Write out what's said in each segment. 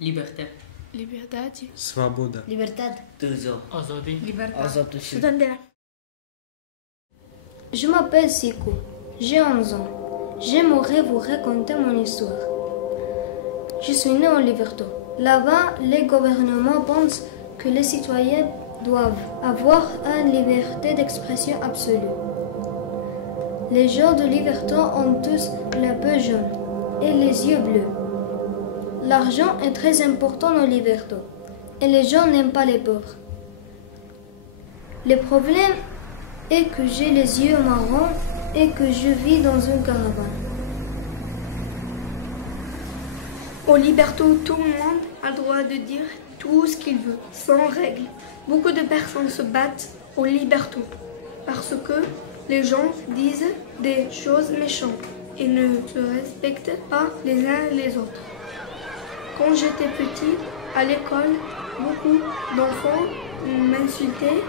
Liberté. Liberdade. Svoboda. Liberdade. Azadi. Liberdade. Je m'appelle Siko, j'ai 11 ans. J'aimerais vous raconter mon histoire. Je suis né en Liberto. Là-bas, les gouvernements pensent que les citoyens doivent avoir une liberté d'expression absolue. Les gens de Liberto ont tous la peau jaune et les yeux bleus. L'argent est très important en Liberto et les gens n'aiment pas les pauvres. Le problème est que j'ai les yeux marrons et que je vis dans une caravane. Au Liberto, tout le monde a le droit de dire tout ce qu'il veut, sans règle. Beaucoup de personnes se battent au Liberto parce que les gens disent des choses méchantes et ne se respectent pas les uns les autres. Quand j'étais petit, à l'école, beaucoup d'enfants m'insultaient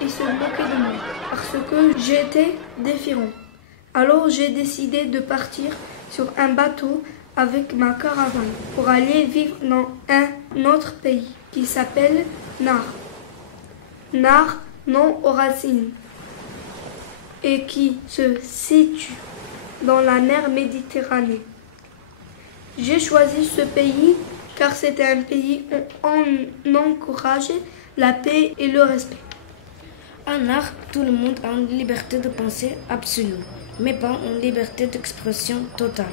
et se moquaient de moi parce que j'étais défiant. Alors j'ai décidé de partir sur un bateau avec ma caravane pour aller vivre dans un autre pays qui s'appelle Nar. Nar, nom aux racines, et qui se situe dans la mer Méditerranée. J'ai choisi ce pays car c'était un pays où on encourage la paix et le respect. En art, tout le monde a une liberté de penser absolue, mais pas une liberté d'expression totale.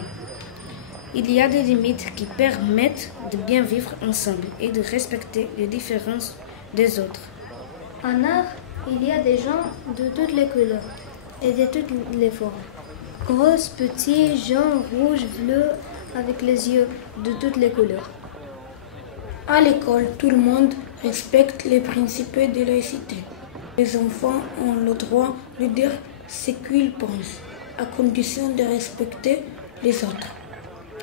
Il y a des limites qui permettent de bien vivre ensemble et de respecter les différences des autres. En art, il y a des gens de toutes les couleurs et de toutes les formes. Gros, petits, jaunes, rouges, bleus, avec les yeux de toutes les couleurs. À l'école, tout le monde respecte les principes de laïcité. Les enfants ont le droit de dire ce qu'ils pensent, à condition de respecter les autres.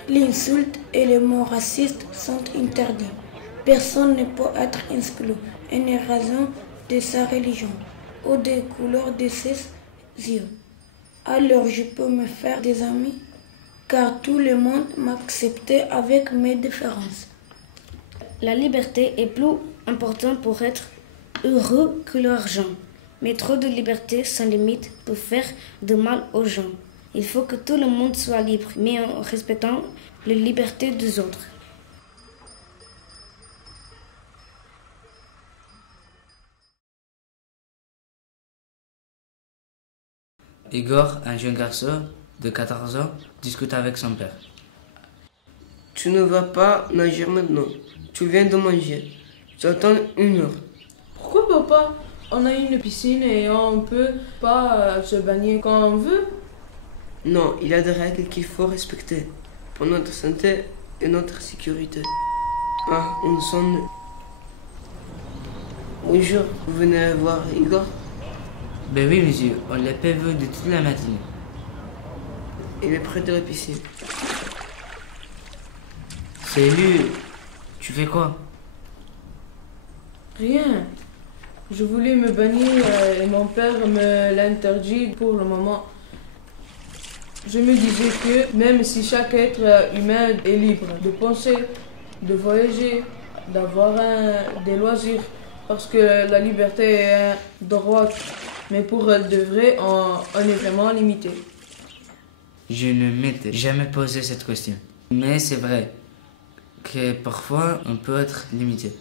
L'insulte et les mots racistes sont interdits. Personne ne peut être exclu en raison de sa religion ou des couleurs de ses yeux. Alors je peux me faire des amis car tout le monde m'accepte avec mes différences. La liberté est plus importante pour être heureux que l'argent. Mais trop de liberté sans limite peut faire de mal aux gens. Il faut que tout le monde soit libre, mais en respectant les libertés des autres. Igor, un jeune garçon de 14 ans, discute avec son père. Tu ne vas pas nager maintenant. Tu viens de manger. Tu attends 1 heure. Pourquoi papa? On a une piscine et on peut pas se baigner quand on veut? Non, il y a des règles qu'il faut respecter pour notre santé et notre sécurité. Ah, on sonne. Bonjour, vous venez voir Igor? Ben oui, monsieur, on l'a pas vu de toute la matinée. Il est près de la piscine. Salut, tu fais quoi? Rien. Je voulais me baigner et mon père me l'interdit pour le moment. Je me disais que même si chaque être humain est libre de penser, de voyager, d'avoir des loisirs, parce que la liberté est un droit, mais pour de vrai, on est vraiment limité. Je ne m'étais jamais posé cette question. Mais c'est vrai que parfois on peut être limité.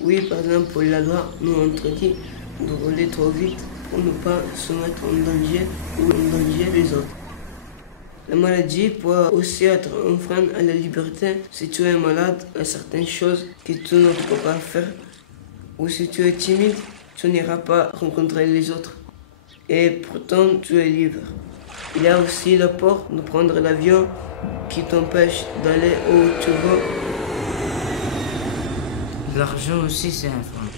Oui, par exemple, la loi nous interdit de rouler trop vite pour ne pas se mettre en danger ou en danger les autres. La maladie peut aussi être un frein à la liberté. Si tu es malade, il y a certaines choses que tu ne peux pas faire. Ou si tu es timide, tu n'iras pas rencontrer les autres. Et pourtant, tu es libre. Il y a aussi la peur de prendre l'avion qui t'empêche d'aller où tu veux. L'argent aussi, c'est un frein.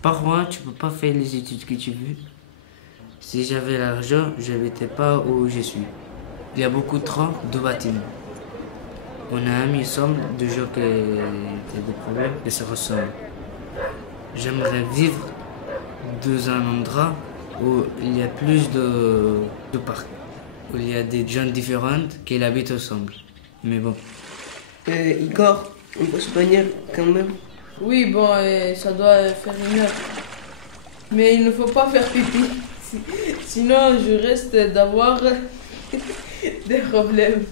Parfois, tu peux pas faire les études que tu veux. Si j'avais l'argent, je n'étais pas où je suis. Il y a beaucoup trop de bâtiments. On a un ensemble de gens qui ont des problèmes et se ressemblent. J'aimerais vivre dans un endroit où il y a plus de parcs, où il y a des gens différents qui habitent ensemble. Mais bon. Igor, On peut se bannir quand même. Oui, bon, ça doit faire 1 heure. Mais il ne faut pas faire pipi. Sinon, je risque d'avoir des problèmes.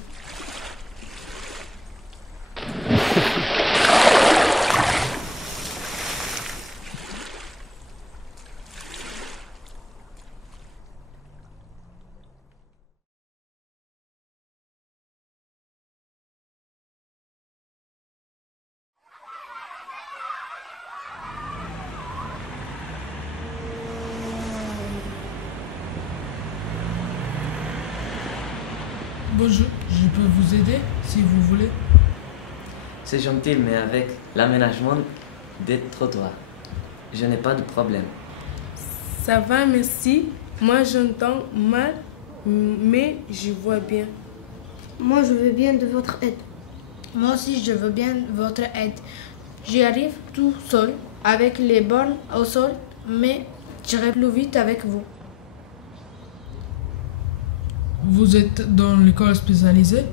Bonjour, je peux vous aider si vous voulez. C'est gentil, mais avec l'aménagement des trottoirs, je n'ai pas de problème. Ça va, merci. Moi, j'entends mal, mais je vois bien. Moi, je veux bien de votre aide. Moi aussi, je veux bien votre aide. J'y arrive tout seul, avec les bornes au sol, mais j'irai plus vite avec vous. Vous êtes dans l'école spécialisée?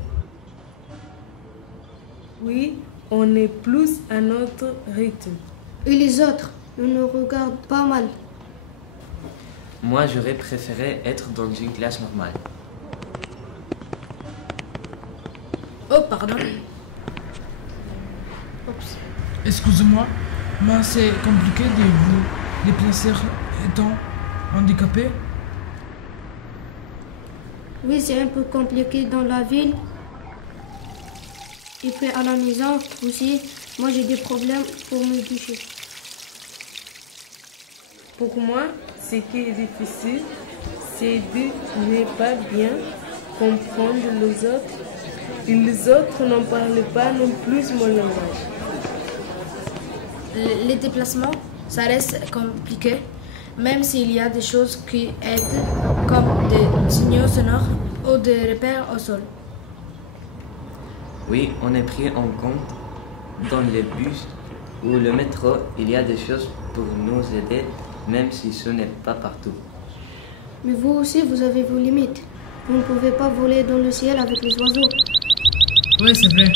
Oui, on est plus à notre rythme. Et les autres, on nous regarde pas mal. Moi, j'aurais préféré être dans une classe normale. Oh, pardon. Oups. Excusez-moi, mais c'est compliqué de vous déplacer étant handicapé. Oui, c'est un peu compliqué dans la ville. Et puis à la maison aussi, moi j'ai des problèmes pour me doucher. Pour moi, ce qui est difficile, c'est de ne pas bien comprendre les autres. Et les autres n'en parlent pas non plus mon langage. Les déplacements, ça reste compliqué, même s'il y a des choses qui aident, comme des signaux sonores ou des repères au sol. Oui, on est pris en compte dans les bus ou le métro. Il y a des choses pour nous aider, même si ce n'est pas partout. Mais vous aussi, vous avez vos limites. Vous ne pouvez pas voler dans le ciel avec les oiseaux. Oui, c'est vrai.